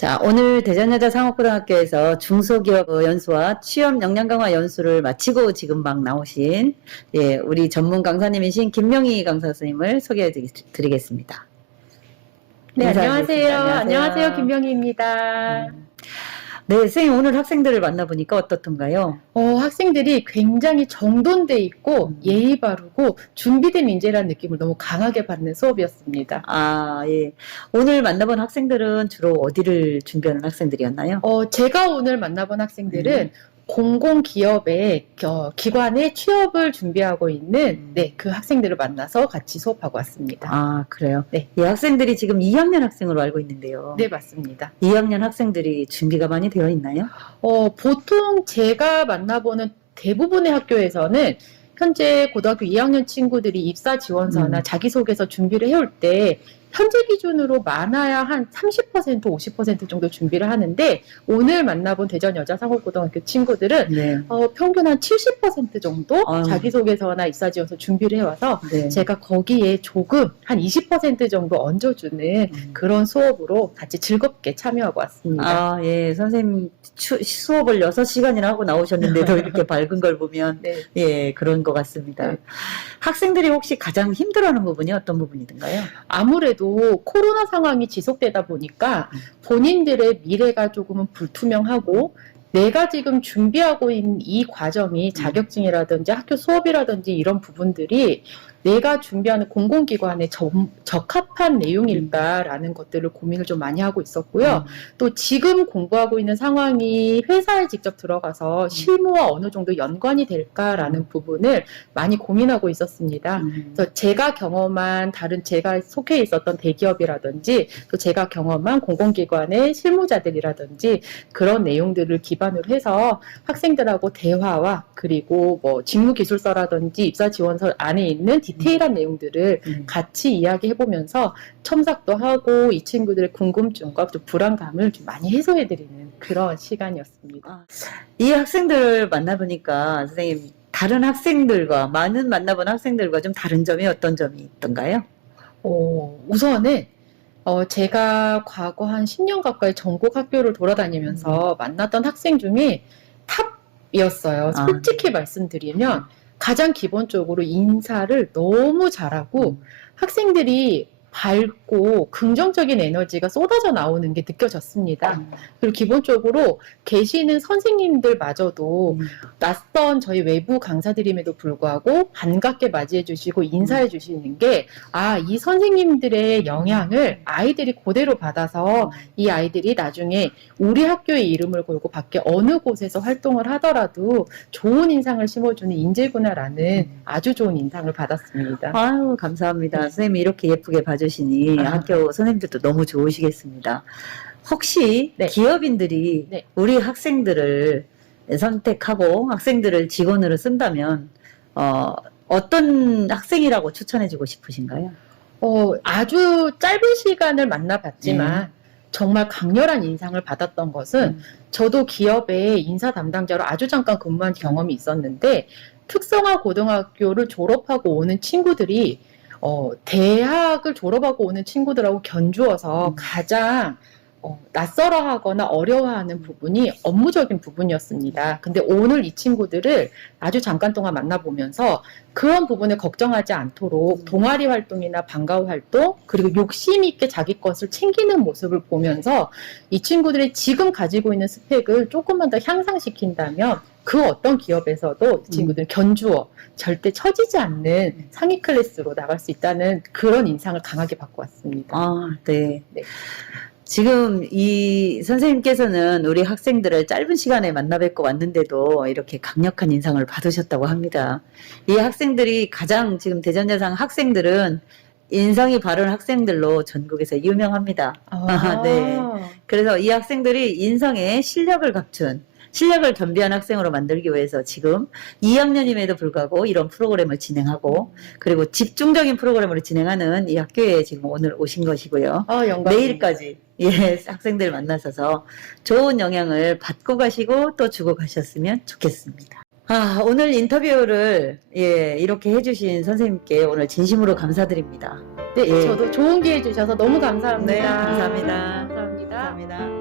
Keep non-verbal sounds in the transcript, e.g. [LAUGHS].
자, 오늘 대전여자 상업고등학교에서 중소기업 어, 연수와 취업 역량 강화 연수를 마치고 지금 막 나오신 예, 우리 전문 강사님이신 김명희 강사 선생님을 소개해 드리겠습니다. 네, 인사드리겠습니다. 안녕하세요. 안녕하세요. 김명희입니다. 음. 네, 선생님 오늘 학생들을 만나보니까 어떻던가요? 어, 학생들이 굉장히 정돈돼 있고 음. 예의 바르고 준비된 인재라는 느낌을 너무 강하게 받는 수업이었습니다. 아, 예. 오늘 만나본 학생들은 주로 어디를 준비하는 학생들이었나요? 어, 제가 오늘 만나본 학생들은 음. 공공기업의 어, 기관에 취업을 준비하고 있는 음. 네, 그 학생들을 만나서 같이 수업하고 왔습니다. 아, 그래요? 네. 이 학생들이 지금 2학년 학생으로 알고 있는데요. 네, 맞습니다. 2학년 학생들이 준비가 많이 되어 있나요? 어, 보통 제가 만나보는 대부분의 학교에서는 현재 고등학교 2학년 친구들이 입사 지원서나 음. 자기소개서 준비를 해올 때 현재 기준으로 많아야 한 30% 50% 정도 준비를 하는데 오늘 만나본 대전 여자 상업고등학교 친구들은 네. 어, 평균 한 70% 정도 아유. 자기소개서나 입사 지원서 준비를 해와서 네. 제가 거기에 조금 한 20% 정도 얹어주는 음. 그런 수업으로 같이 즐겁게 참여하고 왔습니다. 아, 예. 선생님 추- 수업을 6시간이나 하고 나오셨는데도 이렇게 [LAUGHS] 밝은 걸 보면 네. 예, 그런 것 같습니다. 네. 학생들이 혹시 가장 힘들어하는 부분이 어떤 부분이든가요? 아무래도 코로나 상황이 지속되다 보니까 음. 본인들의 미래가 조금은 불투명하고 내가 지금 준비하고 있는 이 과정이 자격증이라든지 학교 수업이라든지 이런 부분들이 내가 준비하는 공공기관에 점- 적합한 내용일까라는 것들을 고민을 좀 많이 하고 있었고요. 또 지금 공부하고 있는 상황이 회사에 직접 들어가서 실무와 어느 정도 연관이 될까라는 부분을 많이 고민하고 있었습니다. 음. 그래서 제가 경험한 다른 제가 속해 있었던 대기업이라든지 또 제가 경험한 공공기관의 실무자들이라든지 그런 내용들을 기반으로 해서 학생들하고 대화와 그리고 뭐 직무기술서라든지 입사 지원서 안에 있는 디테일한 내용들을 음. 같이 이야기해 보면서 첨삭도 하고 이 친구들의 궁금증과 또 불안감을 좀 많이 해소해 드리는 그런 시간이었습니다. 아, 이 학생들을 만나보니까 선생님 다른 학생들과 많은 만나본 학생들과 좀 다른 점이 어떤 점이 있던가요? 어, 우선은 어, 제가 과거 한 10년 가까이 전국 학교를 돌아다니면서 만났던 학생 중에 탑이었어요. 아. 솔직히 말씀드리면 가장 기본적으로 인사를 너무 잘하고 학생들이 밝고 긍정적인 에너지가 쏟아져 나오는 게 느껴졌습니다. 그리고 기본적으로 계시는 선생님들마저도 음. 낯선 저희 외부 강사들임에도 불구하고 반갑게 맞이해 주시고 인사해 주시는 게, 아, 이 선생님들의 영향을 아이들이 그대로 받아서 이 아이들이 나중에 우리 학교의 이름을 걸고 밖에 어느 곳에서 활동을 하더라도 좋은 인상을 심어주는 인재구나라는 아주 좋은 인상을 받았습니다. 아유, 감사합니다. 네. 선생님이 이렇게 예쁘게 봐주 시니 아. 학교 선생님들도 너무 좋으시겠습니다. 혹시 네. 기업인들이 네. 우리 학생들을 선택하고 학생들을 직원으로 쓴다면 어, 어떤 학생이라고 추천해주고 싶으신가요? 어, 아주 짧은 시간을 만나봤지만 정말 강렬한 인상을 받았던 것은 음. 저도 기업의 인사 담당자로 아주 잠깐 근무한 경험이 있었는데 특성화 고등학교를 졸업하고 오는 친구들이 어, 대학을 졸업하고 오는 친구들하고 견주어서 음. 가장 어, 낯설어하거나 어려워하는 부분이 업무적인 부분이었습니다. 근데 오늘 이 친구들을 아주 잠깐 동안 만나보면서 그런 부분을 걱정하지 않도록 음. 동아리 활동이나 방과 후 활동 그리고 욕심 있게 자기 것을 챙기는 모습을 보면서 이 친구들이 지금 가지고 있는 스펙을 조금만 더 향상시킨다면 그 어떤 기업에서도 이 친구들은 견주어 절대 처지지 않는 상위 클래스로 나갈 수 있다는 그런 인상을 강하게 받고 왔습니다. 아, 네. 네. 지금 이 선생님께서는 우리 학생들을 짧은 시간에 만나 뵙고 왔는데도 이렇게 강력한 인상을 받으셨다고 합니다. 이 학생들이 가장 지금 대전여상 학생들은 인성이 바른 학생들로 전국에서 유명합니다. 아, [LAUGHS] 네. 그래서 이 학생들이 인성에 실력을 갖춘 실력을 겸비한 학생으로 만들기 위해서 지금 2학년임에도 불구하고 이런 프로그램을 진행하고 그리고 집중적인 프로그램을 진행하는 이 학교에 지금 오늘 오신 것이고요. 아, 영광. 내일까지 예, 학생들 만나셔서 좋은 영향을 받고 가시고 또 주고 가셨으면 좋겠습니다. 아, 오늘 인터뷰를 예, 이렇게 해주신 선생님께 오늘 진심으로 감사드립니다. 네, 예. 저도 좋은 기회 주셔서 너무 감사합니다. 네, 감사합니다. 감사합니다. 감사합니다.